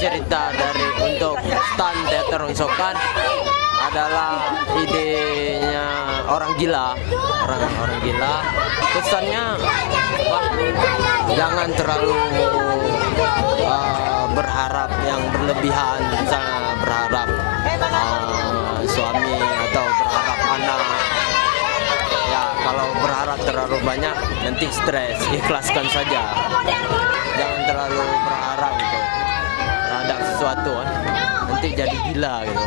cerita dari untuk stand teater Isokan adalah idenya orang gila. Orang gila. Pesannya, wah, jangan terlalu berharap yang berlebihan, misalnya berharap suami atau berharap anak. Ya, kalau berharap terlalu banyak nanti stres, ikhlaskan saja. Jangan terlalu berharap gitu terhadap sesuatu, nanti jadi gila gitu.